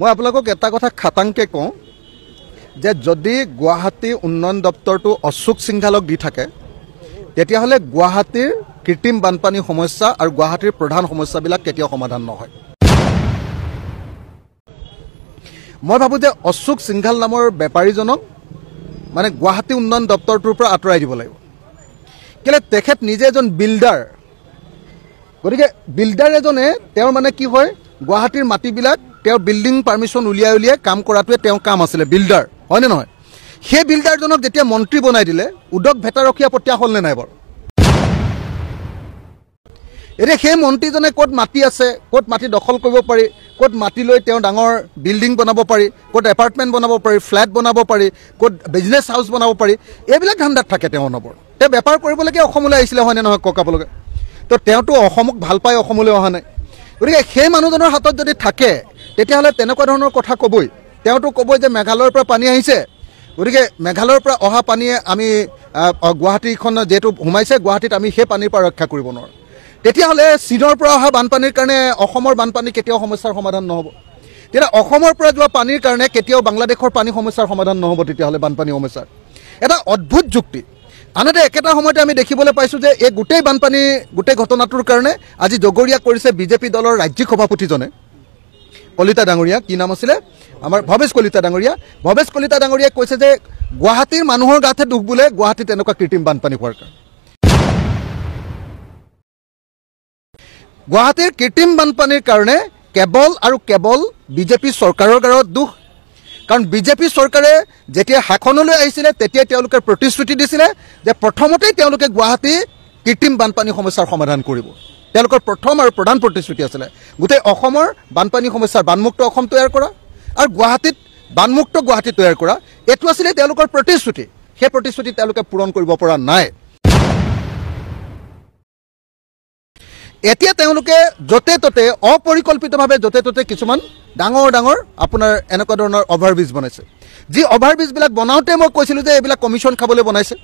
মই আপোনালোকক এটা কথা খাটাংকে কওঁ যে যদি গুৱাহাটী উন্নয়ন দপ্তৰটো অশোক সিংঘালক দি থাকে তেতিয়াহ'লে গুৱাহাটীৰ কৃত্ৰিম বানপানী সমস্যা আৰু গুৱাহাটীৰ প্ৰধান সমস্যাবিলাক কেতিয়াও সমাধান নহয়। মই ভাবোঁ যে অশোক সিংঘাল নামৰ বেপাৰীজনক মানে গুৱাহাটী উন্নয়ন দপ্তৰটোৰ পৰা আঁতৰাই দিব লাগিব। কেলে তেখেত নিজে এজন বিল্ডাৰ, গতিকে বিল্ডাৰ এজনে তেওঁৰ মানে কি হয় গুৱাহাটীৰ মাটিবিলাক তেওঁৰ বিল্ডিং পাৰ্মিশ্যন উলিয়াই কাম কৰাটোৱে তেওঁৰ কাম আছিলে, বিল্ডাৰ হয়নে নহয়? সেই বিল্ডাৰজনক যেতিয়া মন্ত্ৰী বনাই দিলে উদক ভেটাৰখীয়া পঠীয়া হ'লনে নাই বাৰু? এতিয়া সেই মন্ত্ৰীজনে ক'ত মাটি আছে, ক'ত মাটি দখল কৰিব পাৰি, ক'ত মাটি লৈ তেওঁ ডাঙৰ বিল্ডিং বনাব পাৰি, ক'ত এপাৰ্টমেণ্ট বনাব পাৰি, ফ্লেট বনাব পাৰি, ক'ত বিজনেছ হাউচ বনাব পাৰি, এইবিলাক ধান্দাত থাকে তেওঁ অনবৰ। তেওঁ বেপাৰ কৰিবলৈকে অসমলৈ আহিছিলে হয়নে নহয় কওক আপোনালোকে? তো তেওঁতো অসমক ভাল পাই অসমলৈ অহা নাই। গতিকে সেই মানুহজনৰ হাতত যদি থাকে তেতিয়াহ'লে তেনেকুৱা ধৰণৰ কথা ক'বই। তেওঁতো ক'বই যে মেঘালয়ৰ পৰা পানী আহিছে, গতিকে মেঘালয়ৰ পৰা অহা পানীয়ে আমি গুৱাহাটীখন যিহেতু সোমাইছে গুৱাহাটীত আমি সেই পানীৰ পৰা ৰক্ষা কৰিব নোৱাৰোঁ। তেতিয়াহ'লে চীনৰ পৰা অহা বানপানীৰ কাৰণে অসমৰ বানপানী কেতিয়াও সমস্যাৰ সমাধান নহ'ব। তেতিয়া অসমৰ পৰা যোৱা পানীৰ কাৰণে কেতিয়াও বাংলাদেশৰ পানী সমস্যাৰ সমাধান নহ'ব। তেতিয়াহ'লে বানপানী সমস্যাৰ এটা অদ্ভুত যুক্তি। আনহাতে একেটা সময়তে আমি দেখিবলৈ পাইছোঁ যে এই গোটেই বানপানী গোটেই ঘটনাটোৰ কাৰণে আজি জগৰীয়া কৰিছে বিজেপি দলৰ ৰাজ্যিক সভাপতিজনে, কলিতা ডাঙৰীয়া, কি নাম আছিলে আমাৰ ভৱেশ কলিতা ডাঙৰীয়া। ভৱেশ কলিতা ডাঙৰীয়াই কৈছে যে গুৱাহাটীৰ মানুহৰ গাতহে দুখ বোলে গুৱাহাটীত এনেকুৱা কৃত্ৰিম বানপানী হোৱাৰ কাৰণে। গুৱাহাটীৰ কৃত্ৰিম বানপানীৰ কাৰণে কেৱল আৰু কেৱল বিজেপি চৰকাৰৰ গাত দুখ। কাৰণ বিজেপি চৰকাৰে যেতিয়া শাসনলৈ আহিছিলে তেতিয়াই তেওঁলোকে প্ৰতিশ্ৰুতি দিছিলে যে প্ৰথমতেই তেওঁলোকে গুৱাহাটী কৃত্ৰিম বানপানী সমস্যাৰ সমাধান কৰিব। তেওঁলোকৰ প্ৰথম আৰু প্ৰধান প্ৰতিশ্ৰুতি আছিলে গোটেই অসমৰ বানপানী সমস্যাৰ বানমুক্ত অসম তৈয়াৰ কৰা আৰু গুৱাহাটীত বানমুক্ত গুৱাহাটী তৈয়াৰ কৰা। এইটো আছিলে তেওঁলোকৰ প্ৰতিশ্ৰুতি। সেই প্ৰতিশ্ৰুতি তেওঁলোকে পূৰণ কৰিব পৰা নাই। এতিয়া তেওঁলোকে য'তে ত'তে অপৰিকল্পিতভাৱে য'তে ত'তে কিছুমান ডাঙৰ ডাঙৰ আপোনাৰ এনেকুৱা ধৰণৰ অভাৰব্ৰিজ বনাইছে। যি অভাৰব্ৰিজবিলাক বনাওঁতে মই কৈছিলোঁ যে এইবিলাক কমিশ্যন খাবলৈ বনাইছে।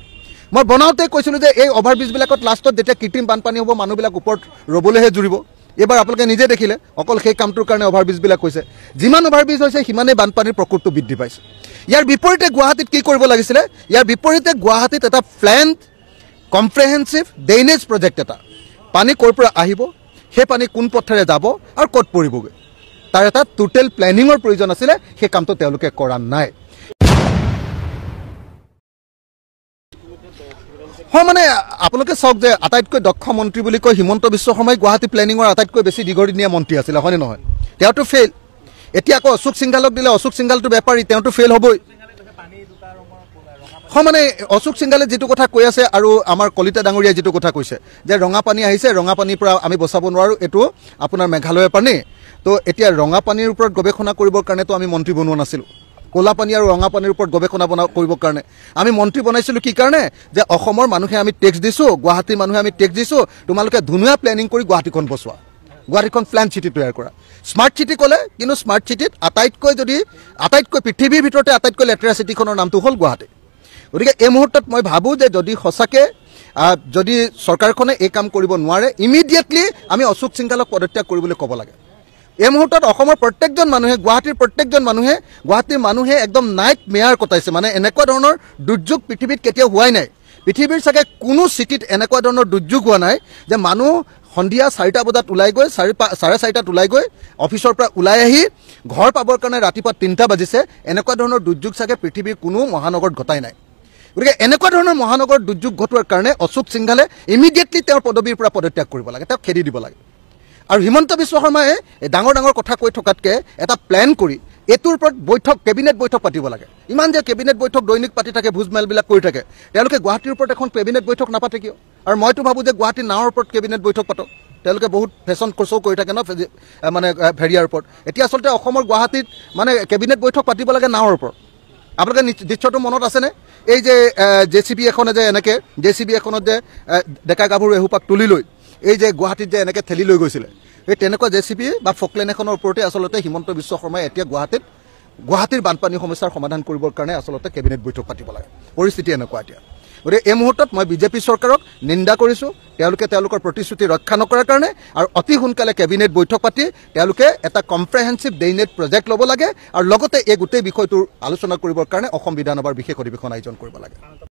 মই বনাওঁতে কৈছিলোঁ যে এই অভাৰব্ৰিজবিলাকত লাষ্টত যেতিয়া কৃত্ৰিম বানপানী হ'ব মানুহবিলাক ওপৰত ৰ'বলৈহে জুৰিব। এইবাৰ আপোনালোকে নিজে দেখিলে অকল সেই কামটোৰ কাৰণে অভাৰব্ৰিজবিলাক হৈছে। যিমান অভাৰব্ৰিজ হৈছে সিমানেই বানপানীৰ প্ৰকোপটো বৃদ্ধি পাইছে। ইয়াৰ বিপৰীতে গুৱাহাটীত কি কৰিব লাগিছিলে? ইয়াৰ বিপৰীতে গুৱাহাটীত এটা প্লেন্ড কম্প্ৰেহেনচিভ ড্ৰেইনেজ প্ৰজেক্ট এটা, পানী ক'ৰ পৰা আহিব, সেই পানী কোন পথেৰে যাব আৰু ক'ত পৰিবগৈ, তাৰ এটা টোটেল প্লেনিঙৰ প্ৰয়োজন আছিলে। সেই কামটো তেওঁলোকে কৰা নাই। হয়, মানে আপোনালোকে চাওক যে আটাইতকৈ দক্ষ মন্ত্ৰী বুলি কয় হিমন্ত বিশ্ব শৰ্মাই গুৱাহাটী প্লেনিঙৰ আটাইতকৈ বেছি দীঘলীয়া মন্ত্ৰী আছিলে হয়নে নহয়? তেওঁতো ফেইল। এতিয়া আকৌ অশোক সিংঘালক দিলে, অশোক সিংঘালটো বেপাৰী, তেওঁতো ফেইল হ'বই। হয়, মানে অশোক সিংঘালে যিটো কথা কৈ আছে আৰু আমাৰ কলিতা ডাঙৰীয়াই যিটো কথা কৈছে যে ৰঙা পানী আহিছে, ৰঙা পানীৰ পৰা আমি বচাব নোৱাৰোঁ, এইটো আপোনাৰ মেঘালয়ৰ পানী। তো এতিয়া ৰঙা পানীৰ ওপৰত গৱেষণা কৰিবৰ কাৰণেতো আমি মন্ত্ৰী বনোৱা নাছিলোঁ। ক'লা পানী আৰু ৰঙা পানীৰ ওপৰত গৱেষণা কৰিবৰ কাৰণে আমি মন্ত্ৰী বনাইছিলোঁ। কি কাৰণে? যে অসমৰ মানুহে আমি টেক্স দিছোঁ, গুৱাহাটীৰ মানুহে আমি টেক্স দিছোঁ, তোমালোকে ধুনীয়া প্লেনিং কৰি গুৱাহাটীখন বচোৱা, গুৱাহাটীখন প্লেন চিটি তৈয়াৰ কৰা। স্মাৰ্ট চিটি ক'লে, কিন্তু স্মাৰ্ট চিটিত আটাইতকৈ পৃথিৱীৰ ভিতৰতে আটাইতকৈ লেতেৰা চিটিখনৰ নামটো হ'ল গুৱাহাটী। গতিকে এই মুহূৰ্তত মই ভাবোঁ যে যদি সঁচাকৈ যদি চৰকাৰখনে এই কাম কৰিব নোৱাৰে, ইমিডিয়েটলি আমি অশোক সিংঘালক পদত্যাগ কৰিবলৈ ক'ব লাগে। এই মুহূৰ্তত অসমৰ প্ৰত্যেকজন মানুহে, গুৱাহাটীৰ প্ৰত্যেকজন গুৱাহাটীৰ মানুহে একদম নাইট মেয়াৰ কটাইছে। মানে এনেকুৱা ধৰণৰ দুৰ্যোগ পৃথিৱীত কেতিয়াও হোৱাই নাই। পৃথিৱীৰ চাগে কোনো চিটিত এনেকুৱা ধৰণৰ দুৰ্যোগ হোৱা নাই যে মানুহ সন্ধিয়া 4টা বজাত ওলাই গৈ 4:30 ওলাই গৈ অফিচৰ পৰা ওলাই আহি ঘৰ পাবৰ কাৰণে ৰাতিপুৱা 3টা বাজিছে। এনেকুৱা ধৰণৰ দুৰ্যোগ চাগে পৃথিৱীৰ কোনো মহানগৰত ঘটাই নাই। গতিকে এনেকুৱা ধৰণৰ মহানগৰত দুৰ্যোগ ঘটোৱাৰ কাৰণে অশোক সিংঘালে ইমিডিয়েটলি তেওঁৰ পদবীৰ পৰা পদত্যাগ কৰিব লাগে, তেওঁক খেদি দিব লাগে। আৰু হিমন্ত বিশ্ব শৰ্মাই ডাঙৰ ডাঙৰ কথা কৈ থকাতকৈ এটা প্লেন কৰি এইটোৰ ওপৰত কেবিনেট বৈঠক পাতিব লাগে। ইমান যে কেবিনেট বৈঠক দৈনিক পাতি থাকে, ভোজমেলবিলাক কৰি থাকে, তেওঁলোকে গুৱাহাটীৰ ওপৰত এখন কেবিনেট বৈঠক নাপাতে কিয়? আৰু মইতো ভাবোঁ যে গুৱাহাটীৰ নাৱৰ ওপৰত কেবিনেট বৈঠক পাতক। তেওঁলোকে বহুত ফেশ্বন শ্ব' কৰি থাকে ন, মানে ভেৰিয়াৰ ওপৰত। এতিয়া আচলতে অসমৰ গুৱাহাটীত মানে কেবিনেট বৈঠক পাতিব লাগে নাৱৰ ওপৰত। আপোনালোকে দৃশ্যটো মনত আছেনে? এই যে JCB এখনে যে এনেকৈ JCB এখনত যে ডেকা গাভৰু এসোপাক তুলি লৈ এই যে গুৱাহাটীত যে এনেকৈ ঠেলি লৈ গৈছিলে, এই তেনেকুৱা JCB বা ফকলেন এখনৰ ওপৰতে আচলতে হিমন্ত বিশ্ব শৰ্মাই এতিয়া গুৱাহাটীৰ বানপানী সমস্যাৰ সমাধান কৰিবৰ কাৰণে আচলতে কেবিনেট বৈঠক পাতিব লাগে। পৰিস্থিতি এনেকুৱা এতিয়া। গতিকে এই মুহূৰ্তত মই বিজেপি চৰকাৰক নিন্দা কৰিছোঁ তেওঁলোকে তেওঁলোকৰ প্ৰতিশ্ৰুতি ৰক্ষা নকৰাৰ কাৰণে আৰু অতি সোনকালে কেবিনেট বৈঠক পাতি তেওঁলোকে এটা কম্প্ৰেহেনচিভ ড্ৰেইনেজ প্ৰজেক্ট ল'ব লাগে আৰু লগতে এই গোটেই বিষয়টোৰ আলোচনা কৰিবৰ কাৰণে অসম বিধানসভাৰ বিশেষ অধিৱেশন আয়োজন কৰিব লাগে